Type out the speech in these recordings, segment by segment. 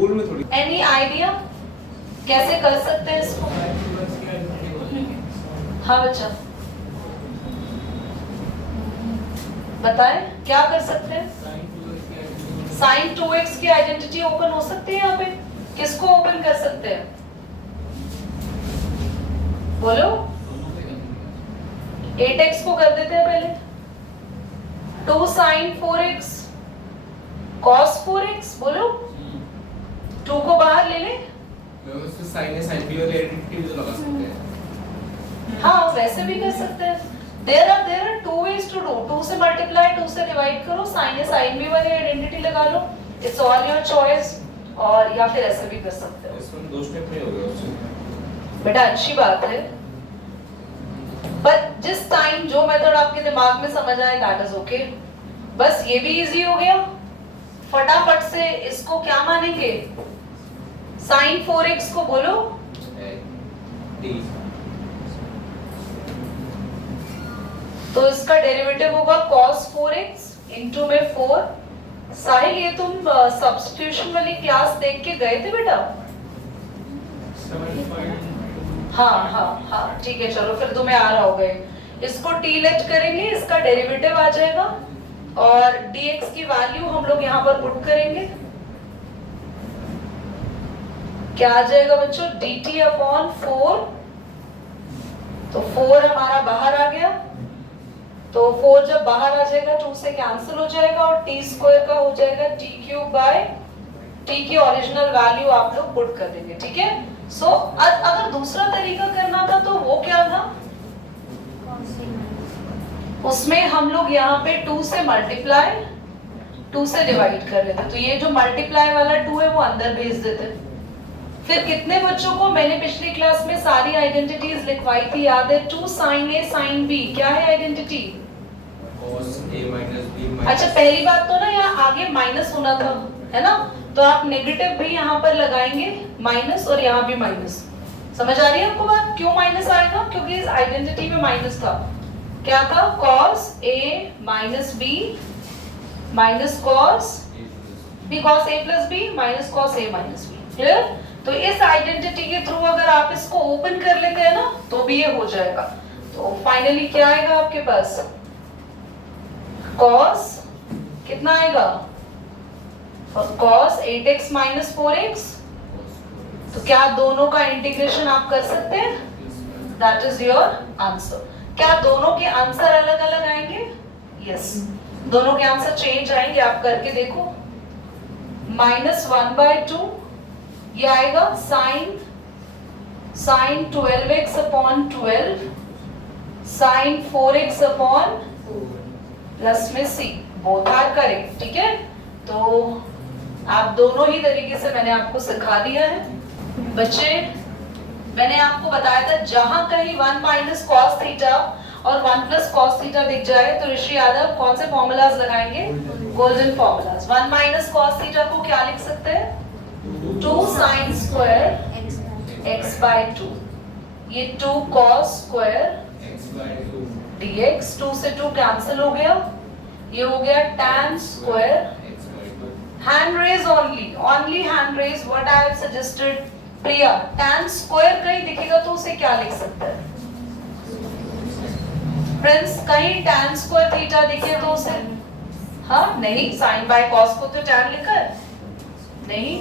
School में थोड़ी। Any idea कैसे कर सकते हैं इसको? हाँ बच्चा बताएं क्या कर सकते हैं? साइन 2x की आइडेंटिटी ओपन हो सकती है यहाँ पे? किसको ओपन कर सकते हैं बोलो? 8x को कर देते हैं पहले। 2 sin 4x cos 4x बोलो। 2 को बाहर ले ले। साइन है, साइन बी वाली आइडेंटिटी तो लगा सकते हैं। हाँ वैसे भी कर सकते हैं। There are 2 ways to do. 2 से मल्टीप्लाई 2 से डिवाइड करो, साइन है साइन बी वाली आइडेंटिटी लगा लो। It's all your choice. और या फिर ऐसे भी कर सकते हो। इसमें 2 स्टेप में हो गया उससे। बेटा अच्छी बात है, पर जिस टाइम जो मेथड आपके दिमाग में समझ आए दैट इज ओके। बस ये भी इजी हो गया। फटाफट से इसको क्या मानेंगे? साइन 4x को बोलो डी। तो इसका डेरिवेटिव होगा cos 4x इनटू में 4। साहिल ये तुम सब्स्टिट्यूशन वाली क्लास देख के गए थे बेटा? हाँ ठीक है, चलो फिर तुम्हें आ रहा होगा। इसको t लेट करेंगे, इसका डेरिवेटिव आ जाएगा और dx की वैल्यू हम लोग यहाँ पर पुट करेंगे। क्या आ जाएगा बच्चों? dt upon 4। तो 4 हमारा बाहर आ गया, तो 4 जब बाहर आ जाएगा 2 से कैंसिल हो जाएगा और t स्क्वायर का हो जाएगा t क्यूब बाय t की ओरिजिनल वैल्यू आप लोग पुट कर देंगे। ठीक है। सो अगर दूसरा तरीका करना था तो वो क्या था? उसमें हम लोग यहाँ पे 2 से मल्टीप्लाई 2 से डिवाइड कर लेते। तो ये जो मल्टीप्लाई वाला 2 है वो अंदर भेज देते। फिर कितने बच्चों को मैंने पिछली क्लास में सारी आइडेंटिटीज लिखवाई थी याद है? 2 sin a sin b क्या है identity? cos a minus b minus। अच्छा पहली बात तो ना यहाँ आगे माइनस होना था, है ना? तो आप नेगेटिव भी यहाँ पर लगाएंगे माइनस और यहाँ भी माइनस। समझ आ रही है आपको बात? क्यों माइनस आएगा? क्योंकि इस आइडेंटिटी में माइनस था। क्या था? cos a minus b minus cos b cos a plus b minus cos a minus b। Clear? तो इस आइडेंटिटी के थ्रू अगर आप इसको ओपन कर लेते हैं ना तो भी ये हो जाएगा। तो फाइनली क्या आएगा आपके पास? cos कितना आएगा? cos 8x minus 4x। तो क्या दोनों का इंटीग्रेशन आप कर सकते हैं? That is your answer. क्या दोनों के आंसर अलग अलग आएंगे? यस, दोनों के आंसर चेंज आएंगे। आप करके देखो। -1/2 ये आएगा sin 12x upon 12 sin 4x upon plus में c बोथ आर करेक्ट। ठीक है। तो आप दोनों ही तरीके से मैंने आपको सिखा दिया है। बच्चे मैंने आपको बताया था जहां कहीं 1 माइनस cos थीटा और 1 प्लस cos थीटा दिख जाए तो ऋषि यादव कौन से फॉर्मूलाज लगाएंगे? Golden formulas. 1 minus cos theta को क्या लिख सकते हैं? 2 sin स्क्वायर x बाय 2। ये 2 cos स्क्वायर dx। 2 से 2 कैंसिल हो गया, ये हो गया tan square. Hand raise only hand raise. What I have suggested Priya, tan square कहीं दिखेगा तो उसे क्या लिख सकते हैं? फ्रेंड्स कहीं tan स्क्वायर थीटा दिखे तो उसे हाँ नहीं, sin बाय cos को तो tan लिखा है नहीं।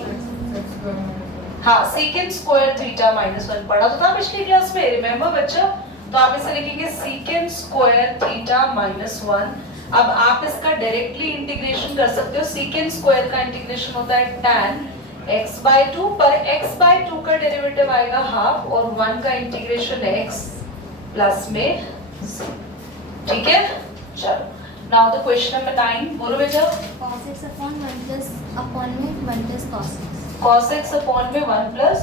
हाँ secant स्क्वायर थीटा -1 पढ़ा तो था पिछली क्लास में, रिमेम्बर बच्चा? तो आप इसे लिखेंगे secant स्क्वायर थीटा -1। अब आप इसका डायरेक्टली इंटीग्रेशन कर सकते हो। secant स्क्वायर का इंटीग्रेशन होता है tan x/2 पर x/2 का डेरिवेटिव आएगा हाफ और 1 का इंटीग्रेशन x प्लस में c। ठीक है। चलो नाउ द क्वेश्चन नंबर 9 बोलो बेटा। cos x upon 1 plus upon में 1 plus cos x। cos x upon में 1 plus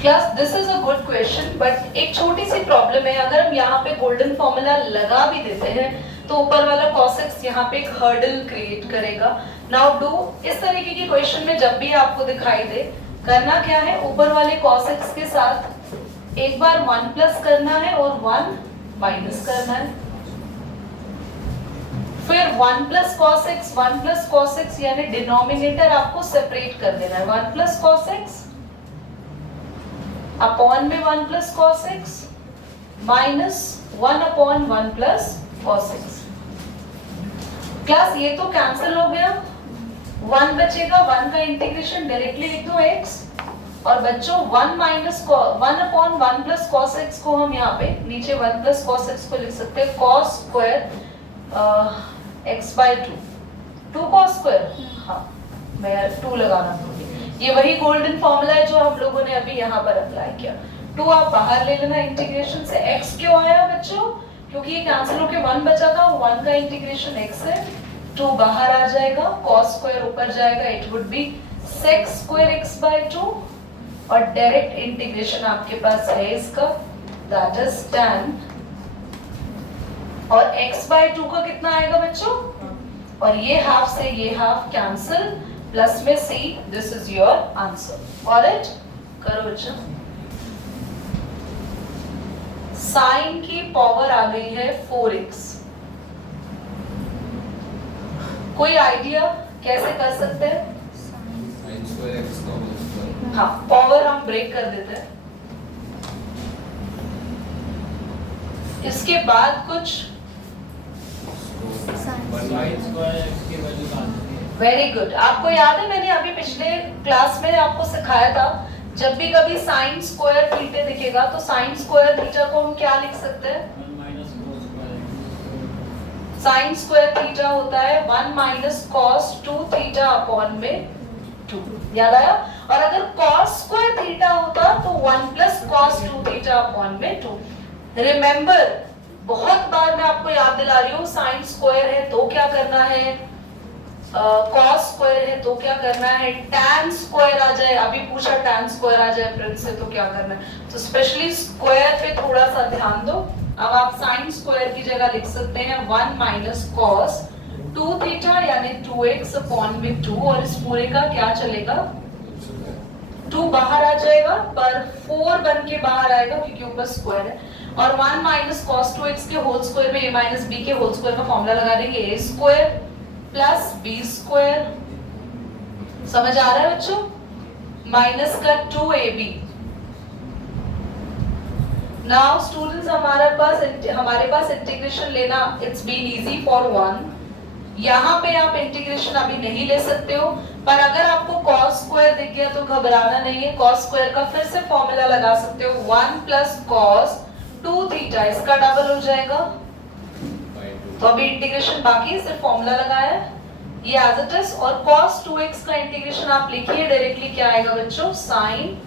class. This is a good question but एक छोटी सी प्रॉब्लम है। अगर हम यहाँ पे गोल्डन फॉर्मूला लगा भी देते हैं तो ऊपर वाला cos x यहाँ पे एक हर्डल क्रिएट करेगा। नाउ डू इस तरीके की क्वेश्चन में जब भी आपको दिखाई दे करना क्या है, ऊपर वाले cos x के साथ एक बार 1 प्लस करना है और 1 माइनस करना है। फिर 1 plus cos x, 1 plus cos x यानी डिनोमिनेटर आपको सेपरेट कर देना है। 1 प्लस कॉस एक्स अपॉन में 1 plus cos x minus 1 upon 1 plus cos x. Class ये तो कैंसिल हो गया, 1 बचेगा, 1 का इंटीग्रेशन डायरेक्टली लिख दो x, और बच्चों 1 minus 1 upon 1 plus cos x को हम यहाँ पे नीचे 1 प्लस कॉस एक्स को लिख सकते हैं cos square x by 2 cos square. हाँ मैं 2 लगाना भूल, ये वही गोल्डन फॉर्मूला है जो हम लोगों ने अभी यहाँ पर अप्लाई किया। 2 आप बाहर ले लेना इंटीग्रेशन से। x क्यों आया बच्चों? क्योंकि ये कैंसिल होके 1 बचा था, 1 का इंटीग्रेशन x है, 2 बाहर आ जाएगा, cos स्क्वायर ऊपर जाएगा, it would be sec square x by 2, और डायरेक्ट इंटीग्रेशन आपके पास है इसका, दैट इज tan, और x by 2 का कितना आएगा बच्चों? और ये हाफ से ये हाफ कैंसिल, प्लस में c, this is your answer. Got it? करो बच्चों। साइन की पावर आ गई है 4x। कोई आइडिया कैसे कर सकते हैं? sin square x का होल स्क्वायर। हाँ, पावर हम ब्रेक कर देते हैं। इसके बाद कुछ 1 by square x की वैल्यू निकालनी है। Very good. आपको याद है मैंने अभी पिछले क्लास में आपको सिखाया था, जब भी कभी साइन स्क्वायर थीटा दिखेगा तो साइन स्क्वायर थीटा को हम क्या लिख सकते हैं? साइन स्क्वायर थीटा होता है 1 माइनस कॉस 2 थीटा अपॉन में 2। याद आया? और अगर कॉस स्क्वायर थीटा होता तो 1 प्लस कॉस 2 थीटा अपॉन में 2। रिमेंबर, बहुत बार मैं आपको याद दिला रही हूँ, साइन स्क्वायर है तो क्या करना है, कॉस स्क्वायर है तो क्या करना है, tan स्क्वायर आ जाए, अभी पूछा tan स्क्वायर आ जाए प्रिंस से तो क्या करना है, तो स्पेशली स्क्वायर पे थोड़ा सा ध्यान दो। अब आप साइन स्क्वायर की जगह लिख सकते हैं 1 माइनस कॉस 2 थीटा यानी 2x अपॉन में 2, और इस पूरे का क्या चलेगा, 2 बाहर आ जाएगा पर 4 बन के बाहर आएगा क्योंकि ऊपर स्क्वायर है, और 1 माइनस कॉस 2x के होल स्क्वायर में a माइनस b के होल स्क्वायर का फॉर्मूला लगा देंगे, a square plus b square. समझ आ रहा है बच्चों? माइनस का 2ab। नाउ स्टूडेंट्स, हमारे पास इंटीग्रेशन लेना इट्स बीन इजी फॉर 1। यहाँ पे आप इंटीग्रेशन अभी नहीं ले सकते हो, पर अगर आपको cos स्क्वायर दिख गया तो घबराना नहीं है, cos स्क्वायर का फिर से फॉर्मूला लगा सकते हो 1 प्लस cos 2 थीटा, इसका डबल हो जाएगा। तो अभी इंटीग्रेशन बाकी, सिर्फ फॉर्मूला लगाया है, ये एज इट इज। और cos 2x का इंटीग्रेशन आप लिखिए डायरेक्टली, क्या आएगा बच्चों, साइन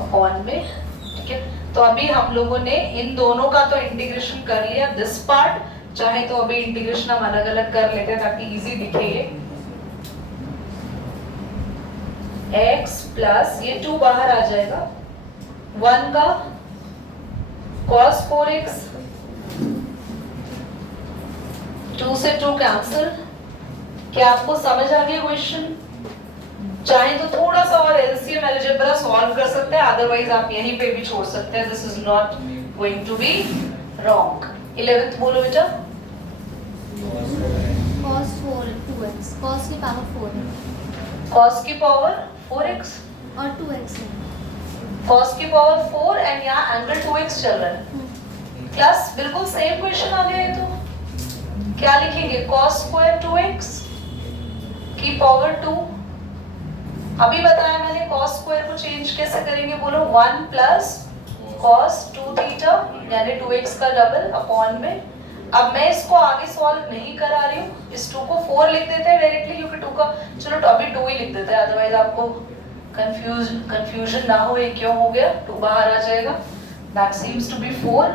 अपॉन में। ठीक है, तो अभी हम लोगों ने इन दोनों का तो इंटीग्रेशन कर लिया, दिस पार्ट, चाहे तो अभी इंटीग्रेशन हम अलग अलग कर लेते हैं ताकि इजी दिखे ये। x प्लस ये 2 बाहर आ जाएगा, 1 का cos 4x, 2 से 2 कैंसिल। क्या आपको समझ आ गया क्वेश्चन? चाहे तो थोड़ा सा और एलसीएम अलजेब्रा सॉल्व कर सकते हैं, अदरवाइज आप यहीं पे भी छोड़ सकते हैं, this is not going to be wrong. 11th बोलो बेटा। cos 4 2x, cos की पावर 4 है cos की पावर 4x और 2x है। cos की पावर 4 एंड यहाँ एंगल 2x चल रहा है। क्लास बिल्कुल सेम क्वेश्चन आ गया है, तो क्या लिखेंगे, cos स्क्वायर 2x की पावर 2। अभी बताया मैंने cos स्क्वायर को चेंज कैसे करेंगे, बोलो 1 प्लस cos 2 थीटा यानी 2x का डबल अपॉन में। अब मैं इसको आगे सॉल्व नहीं करा रही हूँ, इस 2 को 4 लिख देते हैं डायरेक्टली, क्योंकि 2 का, चलो तो अभी 2 ही लिख देते हैं, अदरवाइज आपको कंफ्यूजन ना हो ये क्यों हो गया, 2 बाहर आ जाएगा, दैट सीम्स टू बी 4।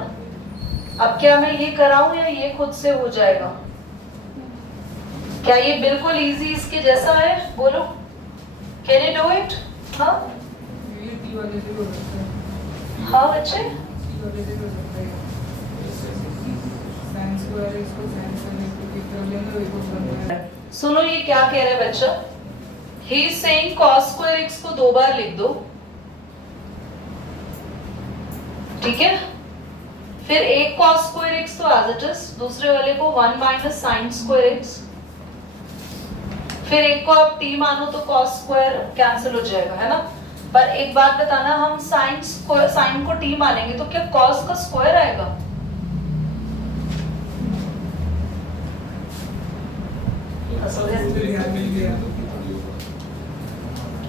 अब क्या मैं ये कराऊं या ये खुद से हो जाएगा? क्या ये बिल्कुल इजी इसके जैसा है, बोलो, कैन यू डू इट? हाँ हाँ बच्चे, सुनो ये क्या कह रहा है बच्चा, he is saying cos square x को 2 बार लिख दो, ठीक है, फिर एक cos स्क्वायर x तो एज इट इज, दूसरे वाले को 1 माइनस साइन स्क्वायर x, फिर एक को आप t मानो तो cos स्क्वायर कैंसिल हो जाएगा, है ना। पर एक बात बताना, हम साइन को t मानेंगे तो क्या cos का स्क्वायर आएगा?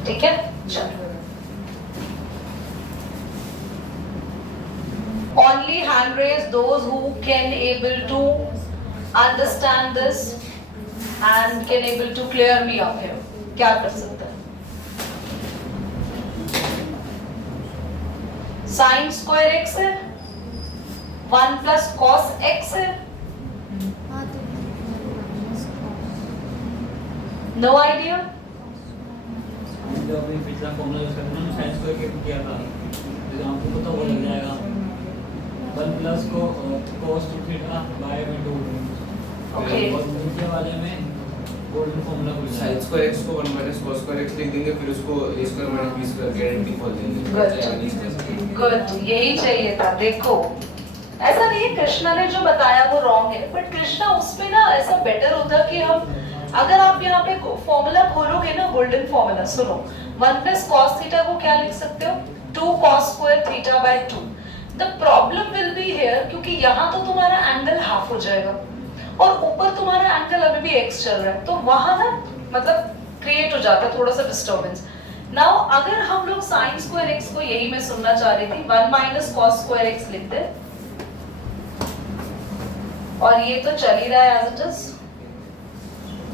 ठीक है, चलो। Only hand raise those who can able to understand this and can able to clear me up here. क्या कर सकता है? Sin square x है, 1 plus cos x है, हाँ तो minus no idea. जो अभी पिछला फॉर्मूला यूज करते हैं ना, साइन स्क्वायर के किया था, एग्जांपल को तो वो लग जाएगा 1 प्लस को cos 2 थीटा बाय में 2। Okay. और नीचे वाले में गोल्डन फॉर्मूला खुल साइन जाएगा। स्क्वायर x को 1 माइनस cos स्क्वायर x लिख देंगे, फिर उसको a square minus b square की आइडेंटिटी खोल देंगे। Good, यही चाहिए था। देखो ऐसा नहीं है कृष्णा ने जो बताया वो रॉन्ग है, बट कृष्णा उसमें ना ऐसा बेटर होता कि हम, अगर आप यहाँ पे फॉर्मूला खोलोगे ना, गोल्डन फॉर्मूला, सुनो, 1 प्लस cos थीटा को क्या लिख सकते हो? 2 cos square theta by 2। The problem will be here, क्योंकि यहाँ तो तुम्हारा एंगल हाफ हो जाएगा और ऊपर तुम्हारा एंगल अभी भी x चल रहा है, तो वहां ना मतलब क्रिएट हो जाता है थोड़ा सा डिस्टर्बेंस। नाउ अगर हम लोग साइन स्क्वायर x को, यही मैं सुनना चाह रही थी, 1 माइनस cos स्क्वायर x लिखते और ये तो चल ही रहा है एज इट इज,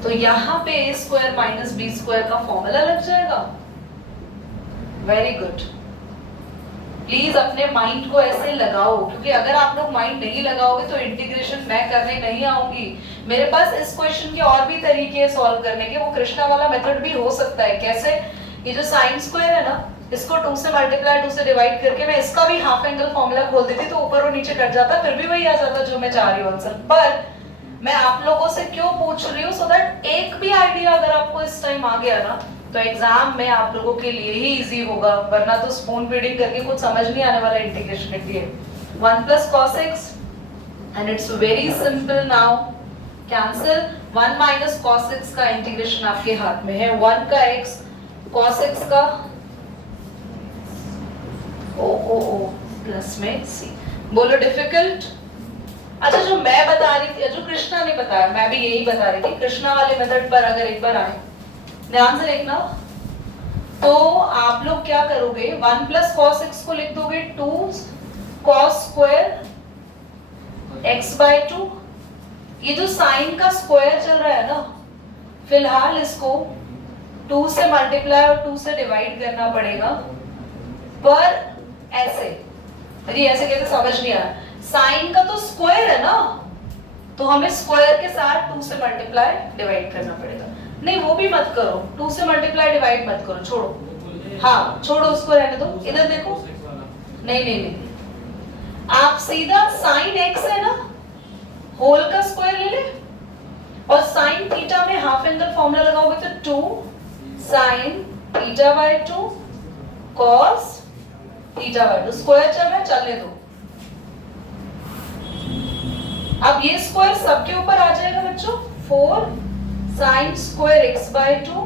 तो यहाँ पे a square minus b square का फॉर्मूला लग जाएगा। वेरी गुड, प्लीज अपने माइंड को ऐसे लगाओ, क्योंकि अगर आप लोग माइंड नहीं लगाओगे तो इंटीग्रेशन मैं करने नहीं आऊंगी। मेरे पास इस क्वेश्चन के और भी तरीके हैं सॉल्व करने के, वो कृष्णा वाला मेथड भी हो सकता है। कैसे? ये जो साइन स्क्वायर है ना, इसको 2 से मल्टीप्लाई 2 से डिवाइड करके मैं इसका भी हाफ एंगल फॉर्मूला खोल देती तो ऊपर और नीचे कट जाता, फिर भी वही आ जाता जो मैं चाह रही हूँ आंसर। पर मैं आप लोगों से क्यों पूछ रही हूँ, सो दैट एक भी आइडिया अगर आपको इस टाइम आ गया ना तो एग्जाम में आप लोगों के लिए ही इजी होगा, वरना तो स्पून फीडिंग करके कुछ समझ नहीं आने वाला इंटीग्रेशन के लिए। 1 plus cos x and it's very simple now, cancel. 1 minus cos x का इंटीग्रेशन आपके हाथ में है, 1 का x cos x का ओ प्लस में c। बोलो डिफिकल्ट? अच्छा, जो मैं बता रही थी, जो कृष्णा ने बताया, मैं भी यही बता रही थी, कृष्णा वाले मेथड पर अगर एक बार आए, ध्यान से देखना, तो आप लोग क्या करोगे, 1 plus cos x को लिख दोगे 2 cos स्क्वायर x by 2। ये जो साइन का स्क्वायर चल रहा है ना, फिलहाल इसको 2 से मल्टीप्लाई और 2 से डिवाइड करना पड़ेगा। पर ऐसे, यदि ऐसे कैसे समझ नहीं आया, साइन का तो स्क्वायर है ना, तो हमें स्क्वायर के साथ 2 से मल्टीप्लाई डिवाइड करना पड़ेगा। नहीं, वो भी मत करो, 2 से मल्टीप्लाई डिवाइड मत करो, छोड़ो, हाँ छोड़ो, उसको रहने दो। इधर देखो, नहीं नहीं नहीं, आप सीधा साइन x है ना, होल का स्क्वायर ले ले, और साइन थीटा में हाफ एंगल फॉर्मूला लगाओगे तो 2 sine theta by 2 cos theta by 2। Square चल रहा है, चलने दो। अब ये स्क्वायर सबके ऊपर आ जाएगा बच्चों, 4 साइन स्क्वायर x बाय 2।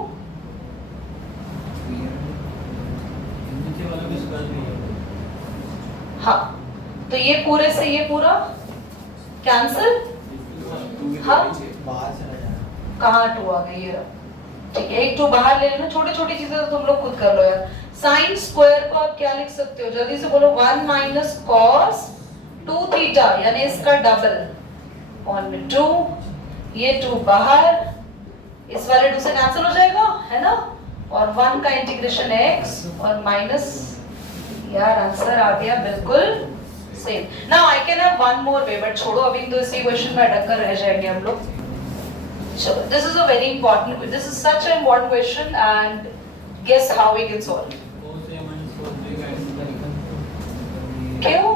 नीचे वाला भी स्क्वायर नहीं है। हाँ, तो ये पूरे से ये पूरा कैंसिल। हाँ, बाहर चला जाएगा। कहाँ 2 आ गई है? ठीक है, एक 2 बाहर ले लेना, छोटी छोटी चीजें तो तुम लोग खुद कर लो यार। साइन स्क्वायर को आप क्या लिख सकते हो, जल्दी से बोलो, 1 माइनस cos 2 थीटा, यानी इसका डबल ऑन में 2, ये 2 बाहर, इस वाले 2 से कैंसिल हो जाएगा, है ना, और 1 का इंटीग्रेशन x और माइनस, यार आंसर आ गया बिल्कुल same. Now I can have one more way, but छोड़ो, अभी तो इसी क्वेश्चन में अटक कर रह जाएंगे हम लोग। चलो, this is a very important, this is such an important question, and guess how we can solve. cos a minus cos b का आइडेंटिटी क्यों?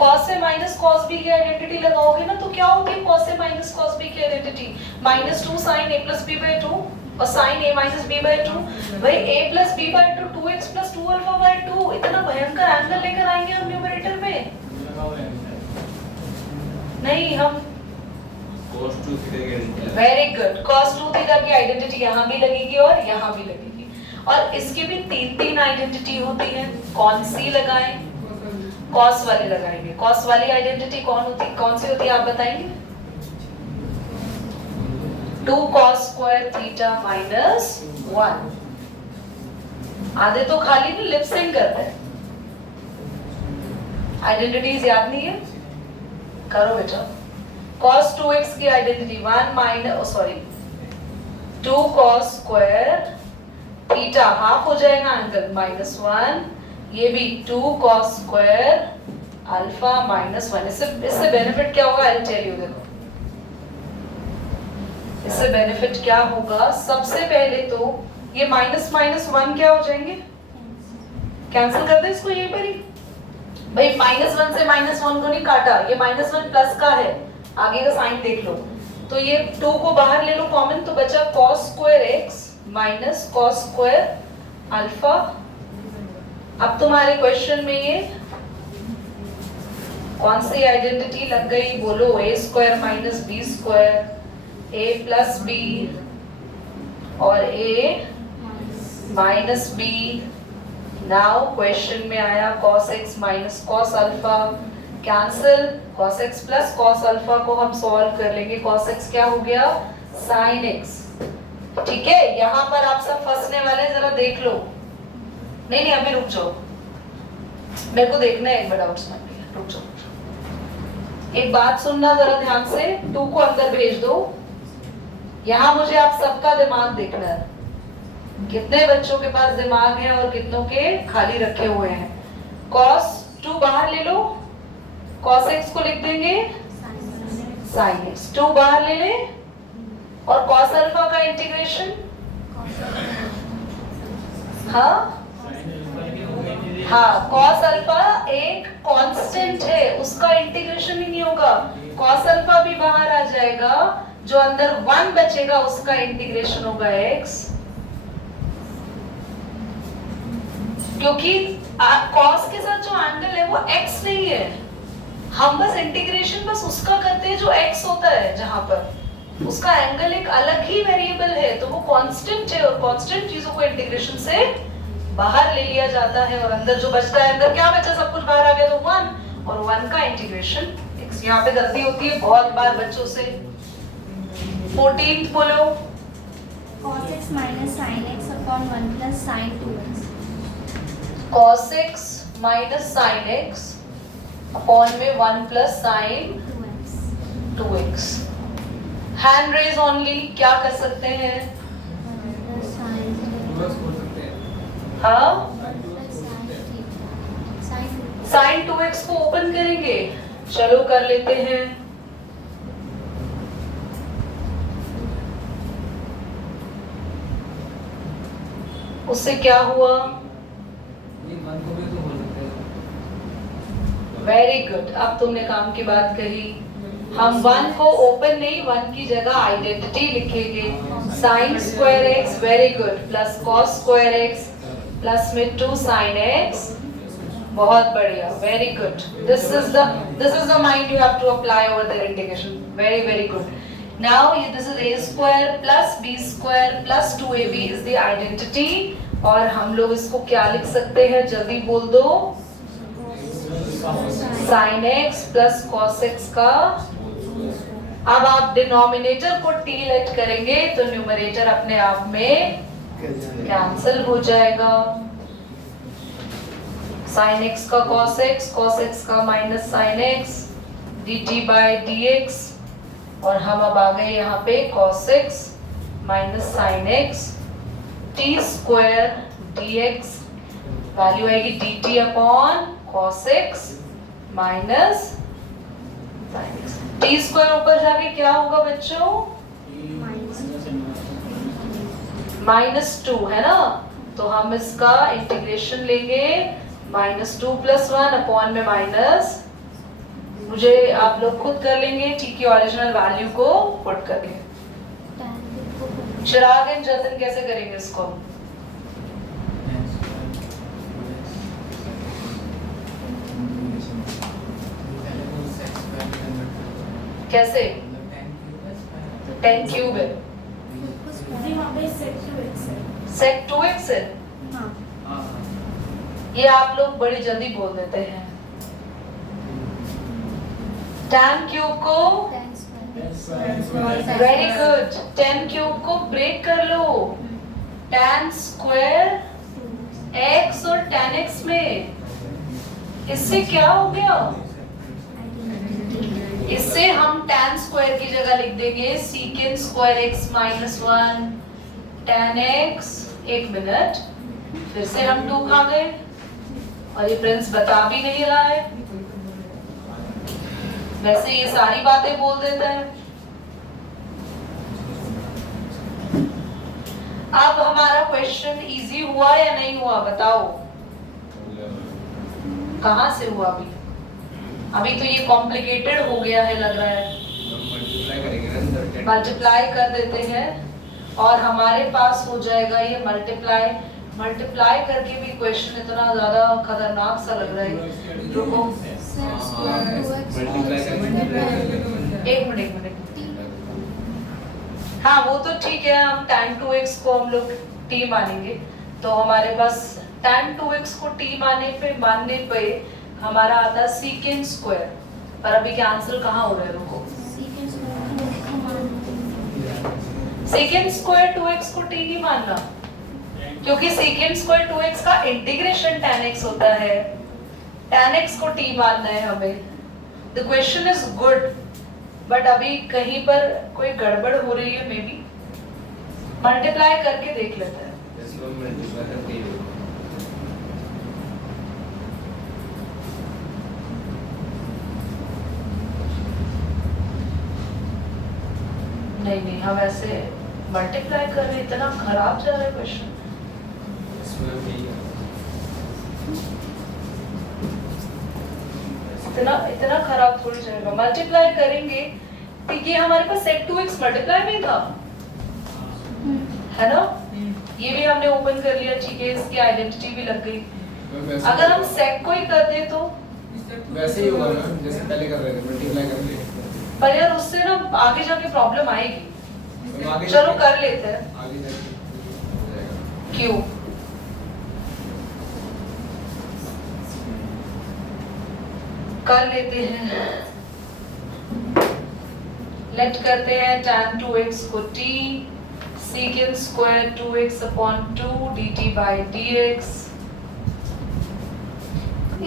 cos a minus cos b की आइडेंटिटी लगाओगे ना, तो क्या होगी cos a minus cos b की identity? -2 sin a plus b by 2 और sin a minus b by 2। भाई a plus b by 2 2x plus 2 alpha by 2, इतना भयंकर एंगल लेकर आएंगे हम न्यूमरेटर में। लगा हुआ है नहीं, हम cos 2 थीटा की identity very good, cos 2 theta की आइडेंटिटी यहाँ भी लगेगी और यहाँ भी लगेगी। और इसकी भी तीन आइडेंटिटी होती है, कौन सी लगाएं? cos वाली लगाएंगे। cos वाली आइडेंटिटी कौन सी होती है आप बताएंगे? 2 cos स्क्वायर थीटा माइनस 1। आधे तो खाली में लिप सिंक करते हैं, आइडेंटिटीज याद नहीं है, करो बेटा। cos 2x की identity 2 cos square theta half हो जाएगा एंगल -1, ये भी 2 cos स्क्वायर अल्फा -1। इससे बेनिफिट क्या होगा? I tell you. देखो इससे बेनिफिट क्या होगा, सबसे पहले तो ये -1 क्या हो जाएंगे? कैंसिल कर दे इसको यहीं पर ही। भाई -1 से -1 को नहीं काटा, ये -1 प्लस का है, आगे का साइन देख लो। तो ये 2 को बाहर ले लो कॉमन, तो बचा cos square x minus cos square alpha. अब तुम्हारे क्वेश्चन में ये कौन सी आइडेंटिटी लग गई बोलो? a square minus b square, a plus b और a minus b। Now question में आया cos x minus cos alpha, cancel. cos x plus cos alpha को हम सॉल्व कर लेंगे, cos x क्या हो गया? sin x। ठीक है, यहाँ पर आप सब फंसने वाले हैं, जरा देख लो। नहीं अभी रुक जाओ, मेरे को देखना है एक बार डाउट्स में, रुक जाओ। एक बात सुनना जरा ध्यान से, 2 को अंदर भेज दो। यहाँ मुझे आप सबका दिमाग देखना है, कितने बच्चों के पास दिमाग है और कितनों के खाली रखे हुए हैं। cos 2 बाहर ले लो, cos x को लिख देंगे sin x। 2 बाहर ले ले और cos अल्फा का इंटीग्रेशन, हाँ cos अल्फा एक कांस्टेंट है, उसका इंटीग्रेशन ही नहीं होगा। cos अल्फा भी बाहर आ जाएगा, जो अंदर 1 बचेगा उसका इंटीग्रेशन होगा x। क्योंकि cos के साथ जो एंगल है वो x नहीं है, हम बस इंटीग्रेशन बस उसका करते हैं जो x होता है, जहां पर उसका एंगल एक अलग ही वेरिएबल है, तो वो कांस्टेंट है और कांस्टेंट चीजों को इंटीग्रेशन से बाहर ले लिया जाता है और अंदर जो बचता है, अंदर क्या बचा? सब कुछ बाहर आ गया तो 1, और 1 का इंटीग्रेशन x। यहाँ पे गलती होती है बहुत बार बच्चों से। 14th बोलो। cos x minus sin x upon 1 plus sin 2x। cos x minus sin x upon में 1 plus sin 2x। Hand raise only, क्या कर सकते हैं? हाँ, sin 2x को ओपन करेंगे, चलो कर लेते हैं। उससे क्या हुआ? वेरी गुड, अब तुमने काम की बात कही। हम 1 को ओपन नहीं, 1 की जगह आइडेंटिटी लिखेंगे, sin square x, very good, plus cos square x plus में 2 sin x। बहुत बढ़िया, very good. This is the mind you have to apply over the integration, very very good. Now this is a square plus b square plus 2ab is the identity, और हम लोग इसको क्या लिख सकते हैं? जल्दी बोल दो। sin x plus cos x का, अब आप डिनोमिनेटर को t लेट करेंगे तो न्यूमरेटर अपने आप में कैंसिल हो जाएगा। sin x का cos x का minus sin x dt by dx, और हम अब आ गए यहाँ पे cos x minus sin x t square dx, value आएगी dt upon cos x minus sin x। t square ऊपर जाके क्या होगा बच्चों? -2 है ना, तो हम इसका इंटीग्रेशन लेंगे -2 + 1 अपॉन में माइनस, मुझे आप लोग खुद कर लेंगे t की ओरिजिनल वैल्यू को पुट करके। चिराग एंड जतिन कैसे करेंगे इसको? कैसे 10 क्यूब है, जी वहाँ पे सेक 2x है। सेक 2x है। हाँ ये आप लोग बड़ी जल्दी बोल देते हैं। tan क्यूब को वेरी गुड, 10 क्यूब को ब्रेक कर लो tan स्क्वायर x और tan x में। इससे क्या हो गया, इससे हम tan स्क्वायर की जगह लिख देंगे secant square x minus 1 tan x। एक मिनट, फिर से हम 2 खा गए और ये प्रिंस बता भी नहीं रहा है, वैसे ये सारी बातें बोल देता है। अब हमारा क्वेश्चन इजी हुआ या नहीं हुआ बताओ, कहां से हुआ अभी? अभी तो ये कॉम्प्लिकेटेड हो गया है लग रहा है। मल्टीप्लाई करेंगे ना अंदर 10 मल्टीप्लाई कर देते हैं और हमारे पास हो जाएगा ये मल्टीप्लाई। मल्टीप्लाई करके भी क्वेश्चन इतना ज्यादा खतरनाक सा लग रहा है। रुको मल्टीप्लाई करेंगे। एक मिनट, हाँ वो तो ठीक है, हम tan 2x को हम लोग t मानेंगे, तो हमारे पास tan 2x को t मानने पे हमारा आता है secant स्क्वायर। पर अभी कैंसिल कहाँ हो रहा है, रुको, secant स्क्वायर 2x को t नहीं मानना, क्योंकि secant स्क्वायर 2x का इंटीग्रेशन tan x होता है, tan x को t मानना है हमें। The question is good, but अभी कहीं पर कोई गड़बड़ हो रही है, मे बी मल्टीप्लाई करके देख लेते हैं। इसको मल्टीप्लाई करके ही देखो। नहीं हम ऐसे मल्टीप्लाई कर रहे, इतना खराब जा रहा है क्वेश्चन। इसमें भी इतना खराब थोड़ी जाएगा। मल्टीप्लाई करेंगे तो ये हमारे पास sec 2x मल्टीप्लाई में था, है ना? ये भी हमने ओपन कर लिया, ठीक है, इसकी आइडेंटिटी भी लग गई। अगर हम sec को ही कर दे तो वैसे ही होगा ना जैसे पहले कर रहे थे, मल्टीप्लाई कर ले। पर यार उससे ना आगे जाके प्रॉब्लम आएगी। चलो कर लेते हैं। आगे जाके क्यों? कर लेते हैं, लेट करते हैं tan 2x को t secant square 2x upon 2 dt by dx।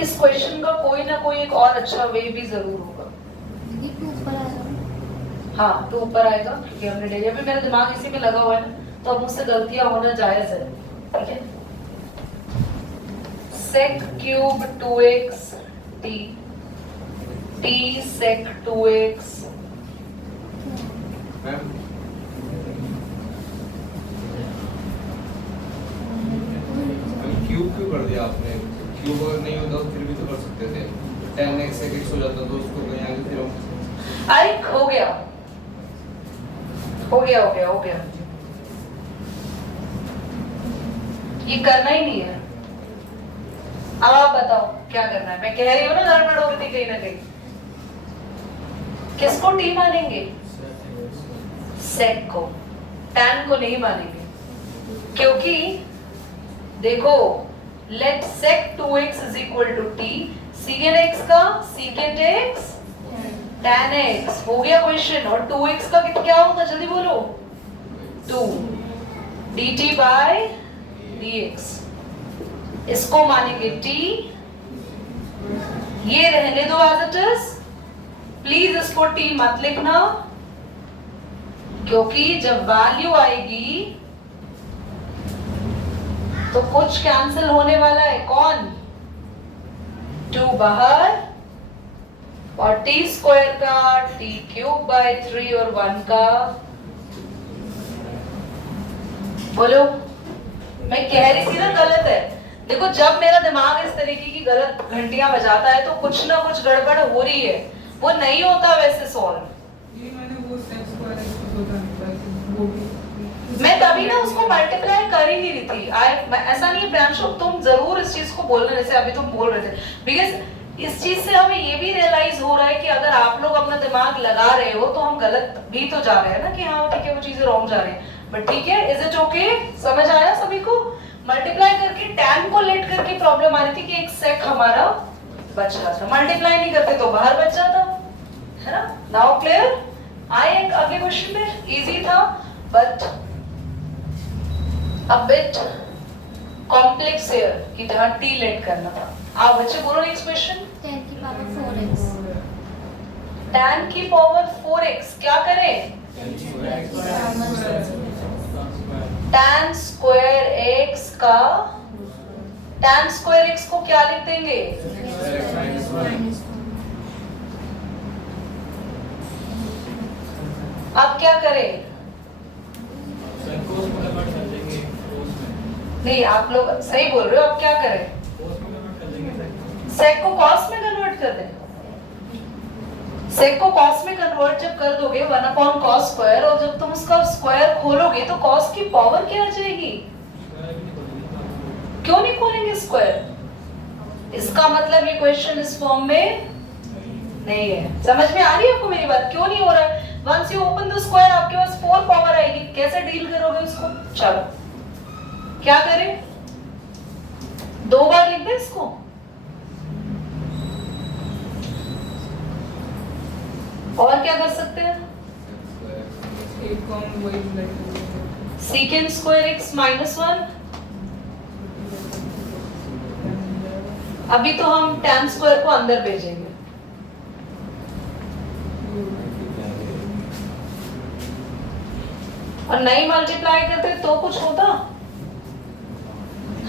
इस क्वेश्चन का कोई ना कोई एक और अच्छा वे भी जरूर होगा। हाँ तो ऊपर आएगा क्योंकि हमने ले लिया। अभी मेरा दिमाग इसी में लगा हुआ है ना, तो अब मुझसे गलतियां होना जायज है, ठीक है। sec cube 2x t t sec 2x ma'am cube क्यों कर दिया आपने? क्यूब अगर नहीं होता तो फिर भी तो कर सकते थे। 10x से x हो जाता तो उसको कहीं आगे फिर हम आई हो गया ये करना ही नहीं है। अब आप बताओ क्या करना है। मैं कह रही हूँ ना गड़बड़ हो रही थी कहीं ना कहीं। किसको टी मानेंगे? सेक को, टैन को नहीं मानेंगे, क्योंकि देखो let sec 2x is equal to T secant x का सीकेंट x tan x हो गया क्वेश्चन। और 2x का क्या होगा जल्दी बोलो? 2 dt by dx। इसको मानेंगे t, ये रहने दो एज इट इज, प्लीज इसको t मत लिखना, क्योंकि जब वैल्यू आएगी तो कुछ कैंसिल होने वाला है। कौन? 2 बाहर और t स्क्वायर का t क्यूब बाय 3 और 1 का। बोलो, मैं कह रही थी ना गलत है। देखो जब मेरा दिमाग इस तरीके की गलत घंटियां बजाता है तो कुछ ना कुछ गड़बड़ हो रही है, वो नहीं होता वैसे सॉल्व। ये मैंने वो सेक्स वाला इसको बताया वो भी मैं तभी ना उसको मल्टीप्लाई कर ही नहीं रही थी। ऐसा नहीं है प्रियांशु, तुम जरूर इस चीज को बोलना जैसे अभी तुम बोल रहे थे, बिकॉज इस चीज से हमें ये भी रियलाइज हो रहा है कि अगर आप लोग अपना दिमाग लगा रहे हो तो हम गलत भी तो जा रहे हैं ना, कि हाँ ठीक है वो चीजें रॉन्ग जा रही हैं, बट ठीक है, इज इट ओके? समझ आया सभी को? मल्टीप्लाई करके tan को लेट करके प्रॉब्लम आ रही थी कि एक सेक हमारा बच रहा था, मल्टीप्लाई नहीं करते तो बाहर बच जाता, है ना? Now clear? आए अगले क्वेश्चन पे, इजी था but a bit complex here कि जहाँ t लेट करना था। आप बच्चे बोलो नेक्स्ट क्वेश्चन। 10 की पावर 4x tan की पावर 4x क्या करें? tan स्क्वायर x का tan स्क्वायर x को क्या लिख देंगे? अब क्या करें? नहीं, आप लोग सही बोल रहे हो, अब क्या करें? सेक को कॉस में कन्वर्ट कर दें। सेक को कॉस में कन्वर्ट जब कर दोगे 1/cos स्क्वायर, और जब तुम उसका स्क्वायर खोलोगे तो कॉस की पावर क्या आ जाएगी? क्यों नहीं खोलेंगे स्क्वायर? इसका मतलब ये क्वेश्चन इस फॉर्म में नहीं है। समझ में आ रही है आपको मेरी बात? क्यों नहीं हो रहा है? Once you open the square आपके पास 4 पावर आएगी, कैसे डील करोगे उसको? चलो क्या करें? 2 बार लिख दे इसको। और क्या कर सकते हैं? एक कॉम वही like second square x minus 1। अभी तो हम tan स्क्वायर को अंदर भेजेंगे। और नहीं मल्टीप्लाई करते तो कुछ होता?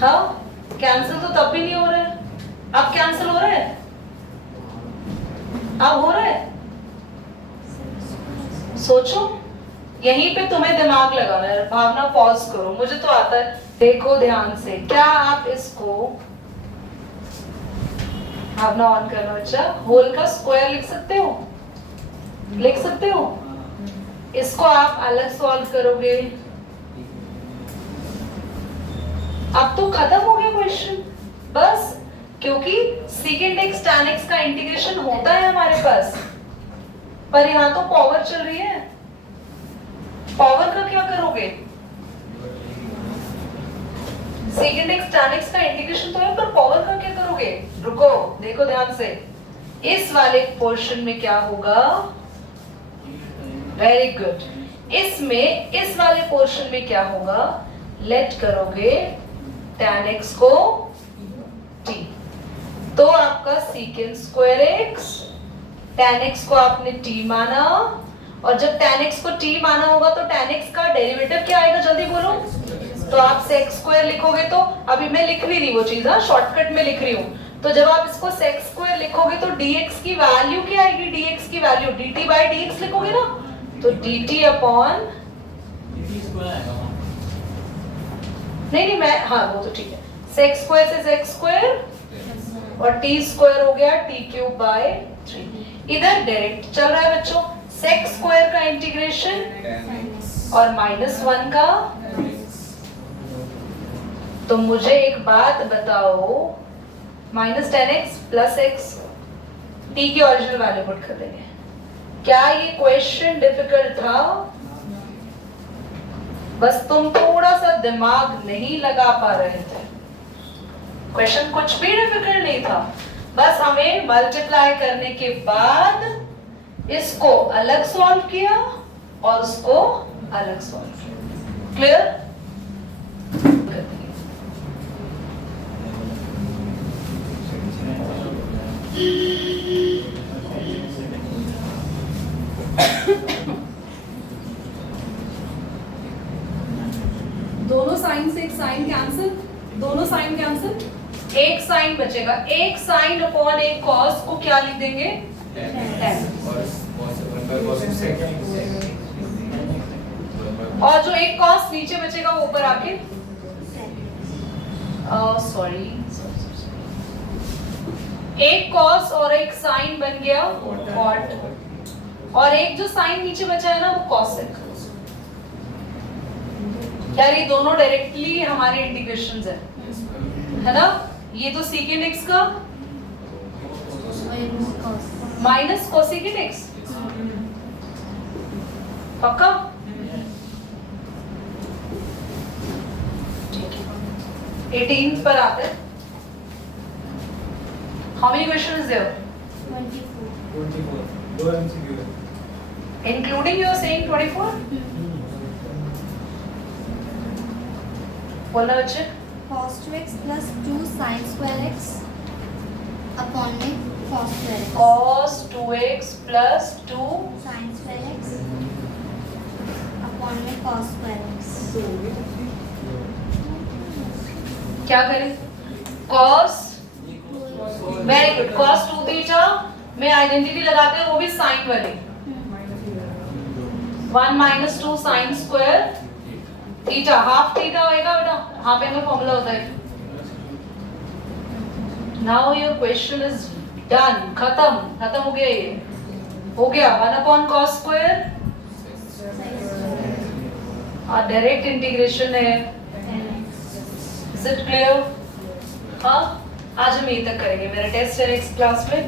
हाँ, कैंसिल तो तब भी नहीं हो रहा है। अब कैंसिल हो रहा है? अब हो रहा है? सोचो, यहीं पे तुम्हें दिमाग लगाना है। भावना पॉज करो, मुझे तो आता है। देखो ध्यान से, क्या आप इसको, भावना ऑन करना बच्चा, होल का स्क्वायर लिख सकते हो? लिख सकते हो? इसको आप अलग सॉल्व करोगे, अब तो खत्म हो गया क्वेश्चन बस, क्योंकि सेकेंड x tan x का इंटीग्रेशन होता है हमारे पास, पर यहाँ तो पावर चल रही है। पावर का क्या करोगे? सेकेंड x tan x का इंटीग्रेशन तो है, पर पावर का क्या करोगे? रुको, देखो ध्यान से, इस वाले पोर्शन में क्या होगा? Very good. इसमें इस वाले पोर्शन में क्या होगा? लेट करोगे tan x को t, तो आपका secant square x, tan x को आपने t माना, और जब tan x को t माना होगा तो tan x का डेरिवेटिव क्या आएगा? जल्दी बोलो। तो आप sec स्क्वायर लिखोगे, तो अभी मैं लिख भी नहीं वो चीज, हाँ शॉर्टकट में लिख रही हूँ। तो जब आप इसको sec स्क्वायर लिखोगे तो dx की वैल्यू क्या आएगी? dx की वैल्यू dt by dx लिखोगे ना, तो dt अपॉन नहीं मैं, हाँ वो तो ठीक है, sec स्क्वायर से sec स्क्वायर और t स्क्वायर हो गया t क्यूब बाय 3। इधर डायरेक्ट चल रहा है बच्चों, sec स्क्वायर का इंटीग्रेशन और -1 का। तो मुझे एक बात बताओ, -10x प्लस x, t की ओरिजिनल वैल्यू पुट कर देंगे। क्या ये क्वेश्चन डिफिकल्ट था? बस तुम थोड़ा सा दिमाग नहीं लगा पा रहे थे। क्वेश्चन कुछ भी डिफिकल्ट नहीं था, बस हमें मल्टीप्लाई करने के बाद इसको अलग सॉल्व किया और उसको अलग सॉल्व किया। क्लियर? दोनों साइन से एक साइन कैंसिल, दोनों साइन कैंसिल, एक साइन बचेगा, एक साइन अपॉन एक कॉस को क्या लिख देंगे? और जो एक कॉस नीचे बचेगा वो ऊपर आके, सॉरी, एक कॉस और एक साइन बन गया कॉट, और एक जो साइन नीचे बचा है ना वो कॉसेक। यार ये दोनों डायरेक्टली हमारे इंटीग्रेशंस है ना? ये तो सेकेंड x का माइनस कोसेकेंट एक्स, पक्का? ठीक है, 18 पर आते हैं। How many questions there? 24. 24 दो MCQ है Including you are saying 24? बोलना बच्चे। Cos 2x plus 2 sin square x upon में cos square x. Cos 2x plus 2 Sin square x upon में cos square x. क्या करें? Cos, very good, cos 2 theta में identity लगाते हैं, वो भी साइन वाली। 1 minus 2 sin square theta, half theta होएगा बेटा, यहाँ पे हमें फॉर्मूला होता है। Now your question is done, खत्म हो गया, ये हो गया 1 upon cos square, और डायरेक्ट इंटीग्रेशन है। Is it clear? हाँ, आज हम यही तक करेंगे, मेरा टेस्ट है नेक्स्ट क्लास में।